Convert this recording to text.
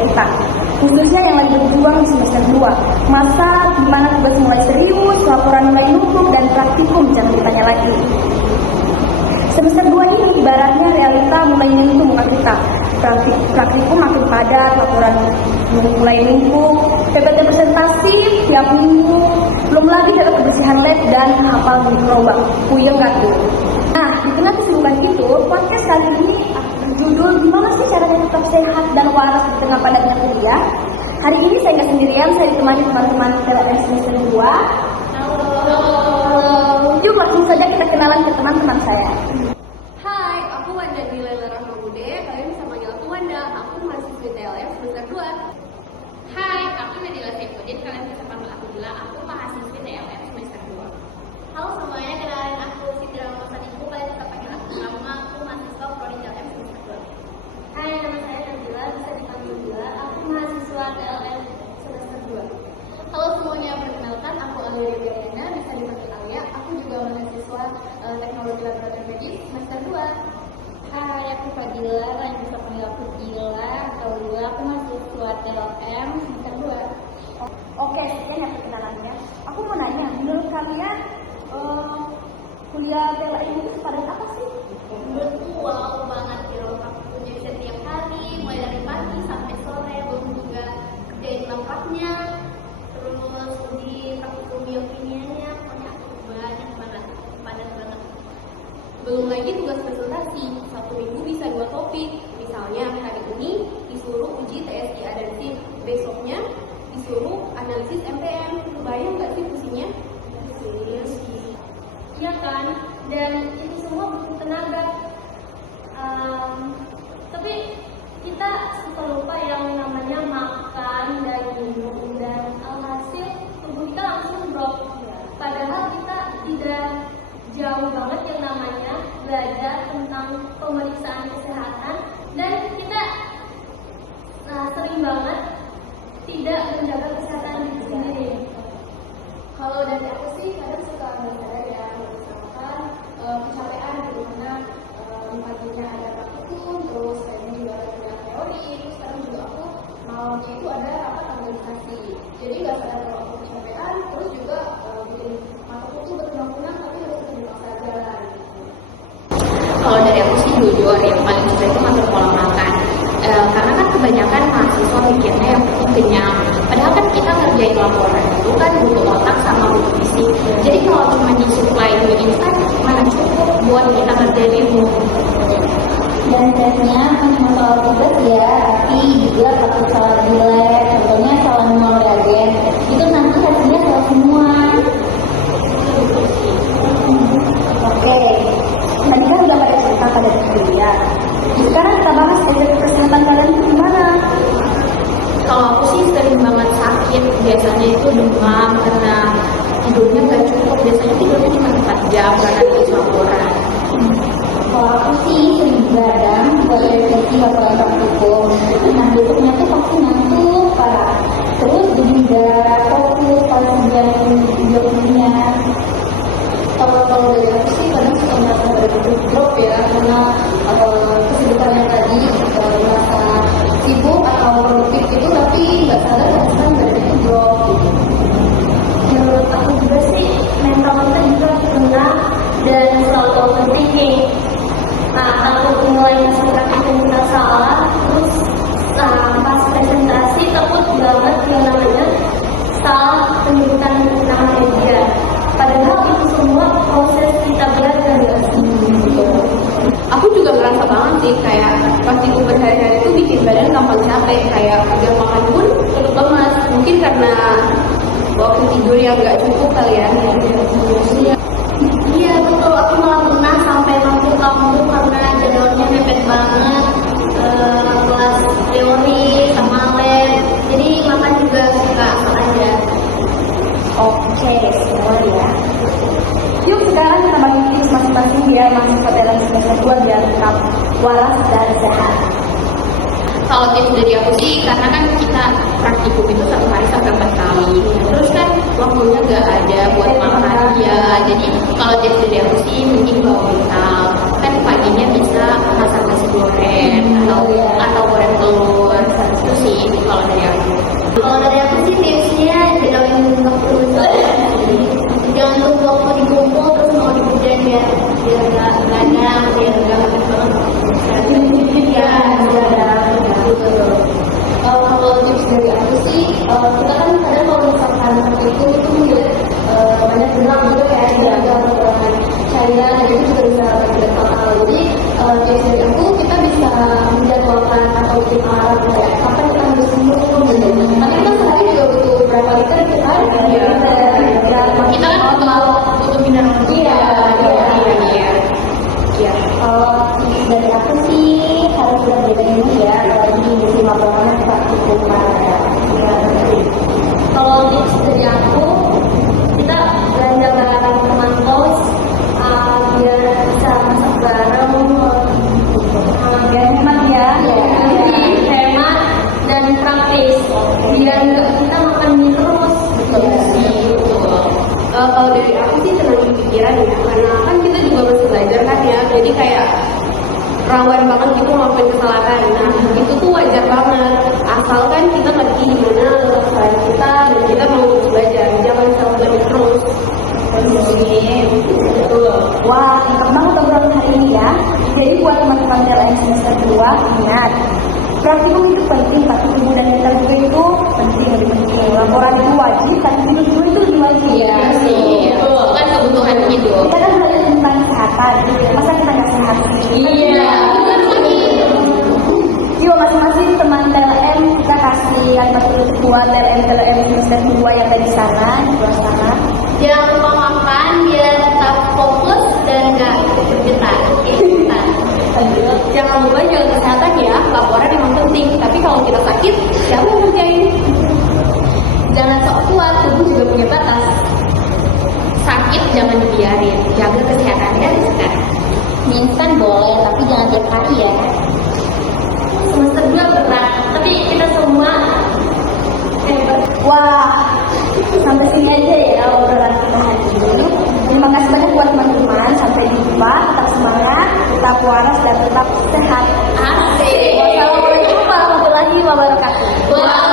kita, khususnya yang lagi berjuang di semester 2, masa di mana tugas mulai serius, laporan mulai numpuk, dan praktikum jangan ditanya lagi. Semester 2 ini ibaratnya realita mulai menyentuh muka kita. Praktikum makin padat, laporan mulai numpuk, PPT presentasi tiap minggu, belum lagi ada kebersihan lab dan hafal mikroba. Puyeng gak tuh? Nah, di tengah kesibukan itu, podcast kali ini berjudul "Gimana sih caranya tetap sehat dan waras di tengah padatnya kuliah?" Hari ini saya nggak sendirian, saya ditemani teman-teman PLN semester 2. Halo. Yuk langsung saja kita kenalan ke teman-teman saya. Hai, aku Wanda Dilela Rahmabude. Kalian bisa manggil aku Wanda. Aku mahasiswi TLM semester 2. Hai, aku Nadila Saifuddin. Kalian bisa panggil aku Dila. Aku mahasiswi TLM semester 2. Halo semuanya, kenalin aku Siti Rahmasaniku. Kalian bisa panggil aku Rama. Aku mahasiswa Prodi TLM semester 2. Hai, nama saya Nadila. Bisa dipanggil Dila. Aku mahasiswa TLM semester 2. Halo semuanya, perkenalkan aku Alia Diana. Bisa dipanggil Alia. Aku juga mahasiswa Teknologi Laboratorium Medis semester 2. Hai, aku Fadila. Kalian bisa panggil aku Dila atau Dila. Aku mahasiswa TLM semester 2. Oke, sekian ya perkenalannya. Aku mau nanya, menurut kalian kuliah PLN itu sepadan apa sih? Menurutku wow banget ya, aku jadi setiap hari mulai dari pagi sampai sore, belum juga kerjain lampaknya, terus di praktikum biokimianya, pokoknya banyak banget, padat banget. Belum lagi tugas presentasi. Satu minggu bisa 2 topik. Misalnya hari ini disuruh uji TSI adensif, besoknya disuruh analisis MPM. Kebayang nggak sih pusingnya? Iya kan, dan itu semua butuh tenaga. Tapi kita suka lupa yang namanya makan dan minum, dan alhasil tubuh kita langsung drop. Padahal kita tidak jauh banget yang namanya belajar tentang pemeriksaan kesehatan, dan kita sering banget tidak menjaga kesehatan diri sendiri. Kalau dari aku sih kadang suka belajar ya, misalkan kecapean gitu karena paginya ada praktikum, terus kayaknya juga ada kuliah teori, terus sekarang juga aku malamnya itu ada rapat organisasi. Jadi nggak sadar kalau aku kecapean, terus juga bikin mataku tuh berkunang-kunang tapi harus dipaksa jalan. Kalau dari aku sih jujur yang paling susah itu ngatur pola makan. Karena kan kebanyakan mahasiswa mikirnya yang penting kenyang. Padahal kan kita ngerjain laporan itu kan butuh otak sama butuh fisik. Jadi kalau cuma disuplai mie instan, mana cukup buat kita ngerjain ilmu. Dan tesnya cuma soal tugas ya, tapi juga takut salah di lab, contohnya salah nomor reagen, itu nanti hasilnya salah semua. Oke, tadi kan udah pada cerita pada kuliah. Sekarang kita bahas efek kesehatan kalian itu gimana? Kalau aku sih sering banget sakit, biasanya itu demam karena tidurnya nggak cukup. Biasanya tidurnya cuma 4 jam karena harus laporan. Kalau aku sih sering begadang buat revisi laporan praktikum. Nah besoknya tuh pasti ngantuk parah. Terus jadi nggak fokus pas ngerjain videonya. Kalau dari aku sih kadang suka merasa ada drop ya, karena kesibukannya tadi merasa sibuk atau produktif itu, tapi nggak sadar kan dari itu drop gitu. Menurut aku juga sih mental kita juga kena dan selalu overthinking. Nah, takut mulai masuk praktikum kita salah, terus pas presentasi takut banget yang namanya salah penyebutan nama media. Padahal itu semua proses kita belajar ya. Aku juga ngerasa banget sih kayak praktikum berhari-hari itu bikin badan gampang capek, kayak udah makan pun tetap lemas. Mungkin karena waktu tidur yang nggak cukup kali ya. Iya betul, aku malah pernah sampai ngantuk karena jadwalnya mepet banget, kelas teori sama lab, jadi makan juga suka asal aja. Oke, semua ya. Yuk sekarang kita bagi tips masing-masing biar mahasiswa PLN semester 2 biar tetap waras dan sehat. Kalau tips dari aku sih, karena kan kita praktikum itu 1 hari sampai 4 kali. Terus kan waktunya nggak ada buat makan ya. Jadi kalau tips dari aku sih, mending bawa bekal. Kan paginya bisa masak nasi goreng atau goreng telur. Itu sih. Kalau dari aku sih tipsnya jadwalin waktu sendiri. Jangan tunggu waktu dikumpul terus mau dikerjain biar nggak banyak, biar nggak banyak banget. Ya, kalau tips dari aku sih, kita kan kadang kalau misalkan seperti itu juga banyak gerak juga ya, ada perkembangan cairan dan itu juga bisa berdampak fatal. Jadi tips dari aku kita bisa menjadwalkan atau bikin alarm kayak kapan kita harus minum gitu. Tapi kita sehari juga butuh berapa liter kita kan? Kita kan butuh mineral. Iya. Kalau tips dari aku sih harus berbeda ini ya, apalagi di musim laporan praktikum ya. Kalau tips dari aku, kita belanja barang teman kos biar bisa masak bareng, Biar hemat ya. lebih hemat dan praktis. Biar nggak kita makan mie terus. Kalau dari aku sih tenangin pikiran ya, karena kan kita juga masih belajar kan ya, jadi kayak rawan banget gitu ngelakuin kesalahan. Nah itu tuh wajar banget, asalkan kita ngerti gimana kesalahan kita dan kita mau terus belajar, jangan self learning terus. Wah, mantap banget obrolan hari ini ya. Jadi buat teman-teman TLM semester 2, ingat, praktikum itu penting, tapi ilmu dan mental juga itu penting, lebih penting. Laporan itu wajib, tapi hidup dulu itu lebih wajib. Iya sih, itu kan kebutuhan hidup. Kita kan belajar tentang kesehatan, masa kita nggak sehat sih? Iya, benar lagi. Yuk masing-masing teman TLM kita kasih kalimat penutup buat TLM semester 2 yang ada di sana, di kelas sana. Jangan lupa makan biar tetap fokus dan nggak bergetar. Jangan lupa jaga kesehatan ya, laporan memang penting, tapi kalau kita sakit, siapa yang ngerjain? Jangan sok kuat, tubuh juga punya batas. Sakit jangan dibiarin, jaga kesehatannya sekarang. Mie instan boleh, tapi jangan tiap hari ya. Semester 2 berat, tapi kita semua hebat. Wah, sampai sini aja ya obrolan kita hari ini. Terima kasih banyak buat teman-teman. Sampai jumpa, tetap semangat, tetap waras, dan tetap sehat. Asik. Wassalamualaikum warahmatullahi wabarakatuh. Wah.